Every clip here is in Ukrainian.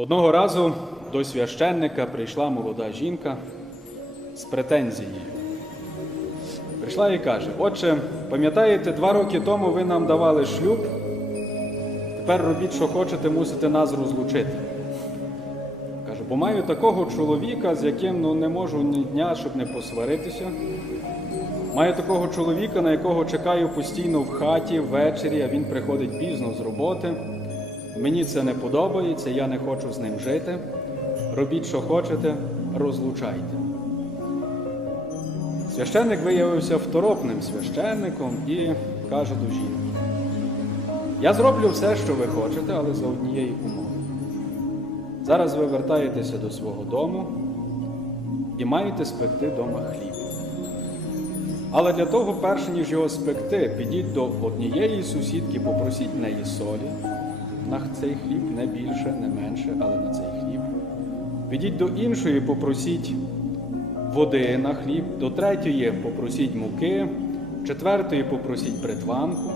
Одного разу до священника прийшла молода жінка з претензією. Прийшла і каже: Отче, пам'ятаєте, два роки тому ви нам давали шлюб, тепер робіть, що хочете, мусите нас розлучити. Каже, бо маю такого чоловіка, з яким ну, не можу ні дня, щоб не посваритися. Маю такого чоловіка, на якого чекаю постійно в хаті ввечері, а він приходить пізно з роботи. Мені це не подобається, я не хочу з ним жити. Робіть, що хочете, розлучайте. Священник виявився второпним священником і каже до жінки: Я зроблю все, що ви хочете, але за однієї умови. Зараз ви вертаєтеся до свого дому і маєте спекти дома хліб. Але для того, перш ніж його спекти, підіть до однієї сусідки, попросіть в неї солі на цей хліб, не більше, не менше, але на цей хліб. Підіть до іншої, попросіть води на хліб, до третьої попросіть муки, четвертої попросіть бритванку,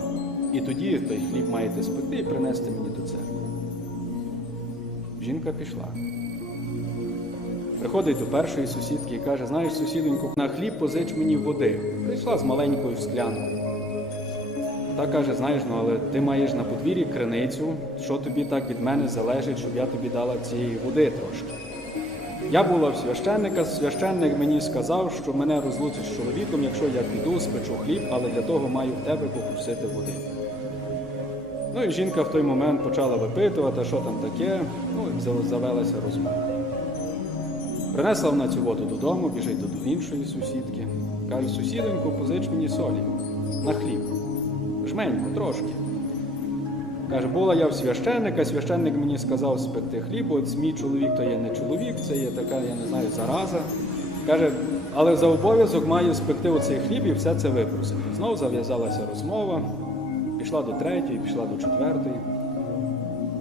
і тоді той хліб маєте спекти і принести мені до церкви. Жінка пішла. Приходить до першої сусідки і каже: знаєш, сусідоньку, на хліб позич мені води. Прийшла з маленькою склянкою. Та каже, знаєш, ну але ти маєш на подвір'ї криницю, що тобі так від мене залежить, щоб я тобі дала цієї води трошки. Я була в священника, священник мені сказав, що мене розлучить з чоловіком, якщо я піду, спечу хліб, але для того маю в тебе попросити води. Ну і жінка в той момент почала випитувати, що там таке, ну і завелася розмова. Принесла вона цю воду додому, біжить до іншої сусідки. Каже, сусідоньку, позич мені солі на хліб. Жменьку, трошки. Каже, була я в священника, священник мені сказав спекти хліб, от мій чоловік то є не чоловік, це є така, я не знаю, зараза. Каже, але за обов'язок маю спекти оцей хліб і все це випросити. Знов зав'язалася розмова, пішла до третьої, пішла до четвертої.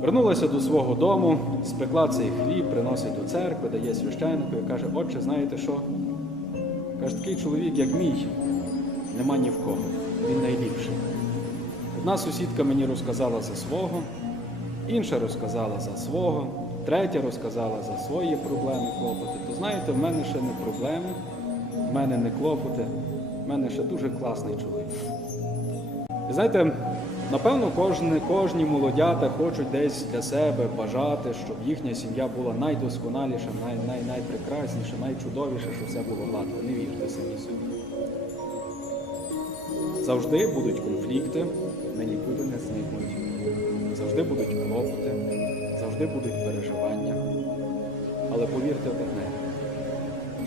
Вернулася до свого дому, спекла цей хліб, приносить до церкви, дає священнику і каже, отче, знаєте що? Каже, такий чоловік, як мій, нема ні в кого. Він найліпший. Одна сусідка мені розказала за свого, інша розказала за свого, третя розказала за свої проблеми, клопоти. То знаєте, в мене ще не проблеми, в мене не клопоти, в мене ще дуже класний чоловік. І знаєте, напевно, кожні, кожні молодята хочуть десь для себе бажати, щоб їхня сім'я була найдосконаліша, най, най, найпрекрасніша, найчудовіша, щоб все було гладко. Не вірте самі собі. Завжди будуть конфлікти, ми нікуди не зникнуть. Завжди будуть клопоти, завжди будуть переживання. Але повірте в одне,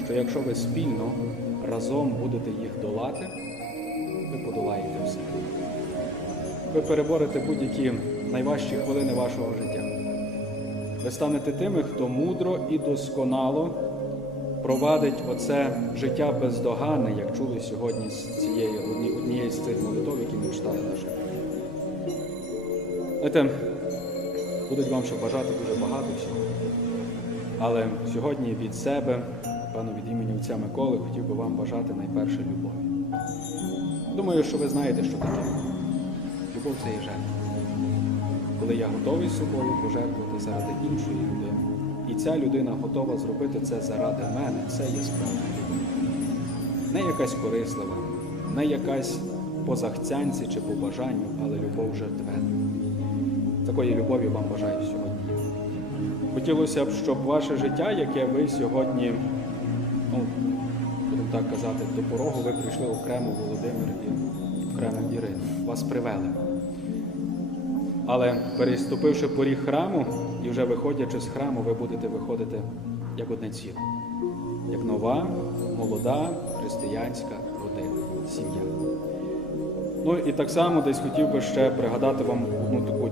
що якщо ви спільно разом будете їх долати, ви подолаєте все. Ви переборете будь-які найважчі хвилини вашого життя. Ви станете тими, хто мудро і досконало провадить оце життя бездоганне, як чули сьогодні з цієї одні- однієї з цих молитов, які ми читали наші. Знаєте, будуть вам ще бажати дуже багато всього. Але сьогодні від себе, певно, від імені отця Миколи, хотів би вам бажати найперше любові. Думаю, що ви знаєте, що таке. Любов це є жертва. Коли я готовий з собою пожертвувати заради іншої людини, і ця людина готова зробити це заради мене, це є любов. Не якась корислива, не якась по захцянці чи по бажанню, але любов жертвена. Такої любові вам бажаю сьогодні. Хотілося б, щоб ваше життя, яке ви сьогодні, ну, будемо так казати, до порогу ви прийшли окремо Володимир і окремо Ірина. Вас привели. Але переступивши поріг храму і вже виходячи з храму, ви будете виходити як одне ціле, як нова, молода християнська родина, сім'я. Ну і так само десь хотів би ще пригадати вам одну таку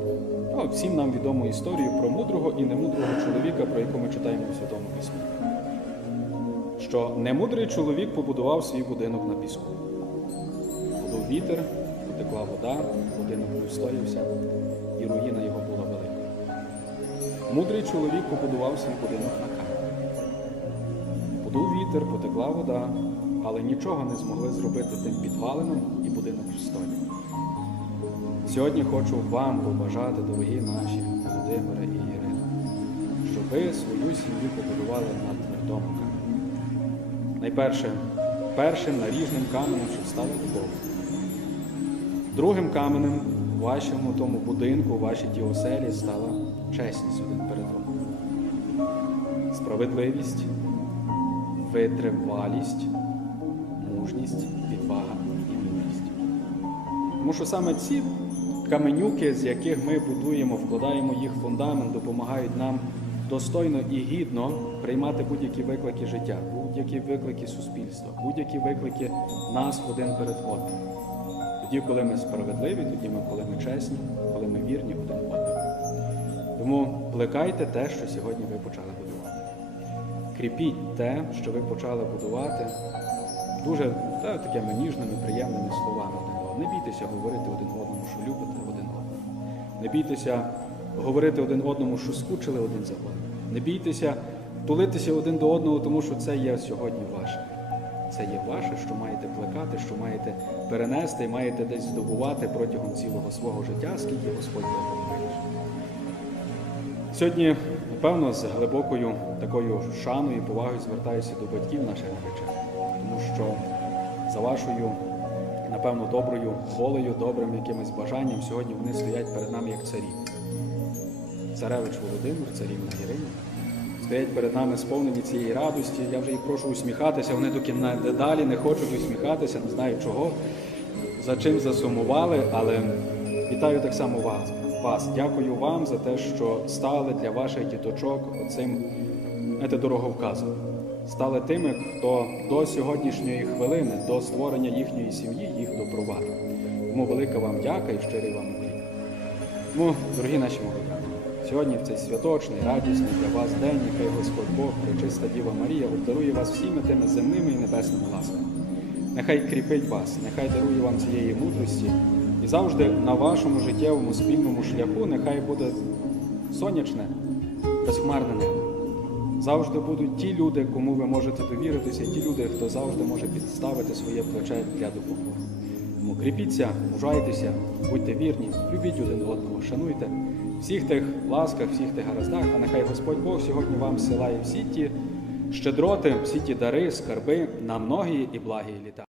ну, всім нам відому історію про мудрого і немудрого чоловіка, про яку ми читаємо у Святому Письмі. Що немудрий чоловік побудував свій будинок на піску. Подув вітер, потекла вода, будинок не встоявся, і руїна його була. Мудрий чоловік побудував свій будинок на камені. Подув вітер, потекла вода, але нічого не змогли зробити тим підвалином, і будинок встояв. Сьогодні хочу вам побажати, дорогі наші Володимире і Ірина, щоб ви свою сім'ю побудували на твердому камені. Найперше, першим наріжним каменем, щоб стала любов. Другим каменем в вашому тому будинку, в вашій тій оселі стала чесність один перед одним. Справедливість, витривалість, мужність, відвага і мудрість. Тому що саме ці каменюки, з яких ми будуємо, вкладаємо їх в фундамент, допомагають нам достойно і гідно приймати будь-які виклики життя, будь-які виклики суспільства, будь-які виклики нас один перед одним. Тоді, коли ми справедливі, тоді ми, коли ми чесні, коли ми вірні один. Тому плекайте те, що сьогодні ви почали будувати. Кріпіть те, що ви почали будувати, дуже та, такими ніжними, приємними словами один одного. Не бійтеся говорити один одному, що любите один одного. Не бійтеся говорити один одному, що скучили один за одним. Не бійтеся тулитися один до одного, тому що це є сьогодні ваше. Це є ваше, що маєте плекати, що маєте перенести і маєте десь здобувати протягом цілого свого життя, скільки Господь вам. Сьогодні, напевно, з глибокою такою шаною і повагою звертаюся до батьків наших наречених, тому що за вашою, напевно, доброю волею, добрим якимось бажанням сьогодні вони стоять перед нами як царі. Царевич Володимир, царівна Ірина, стоять перед нами сповнені цієї радості. Я вже їх прошу усміхатися. Вони до кімнати далі не хочуть усміхатися, не знаю чого, за чим засумували, але вітаю так само вас. Вас. Дякую вам за те, що стали для ваших діточок знаєте, дороговказом. Стали тими, хто до сьогоднішньої хвилини, до створення їхньої сім'ї їх допровадив. Тому велика вам дяка і щирий вам уклін. Тому, дорогі наші молоді, сьогодні в цей святочний, радісний для вас день, який Господь Бог, пречиста Діва Марія, обдарує вас всіми тими земними і небесними ласками. Нехай кріпить вас, нехай дарує вам цієї мудрості, і завжди на вашому життєвому спільному шляху нехай буде сонячне, безхмарне небо. Завжди будуть ті люди, кому ви можете довіритися, ті люди, хто завжди може підставити своє плече для допомоги. Тому кріпіться, мужайтеся, будьте вірні, любіть один одного, шануйте всіх тих ласках, всіх тих гараздах, а нехай Господь Бог сьогодні вам силає всі ті щедроти, всі ті дари, скарби на многі і благі літа.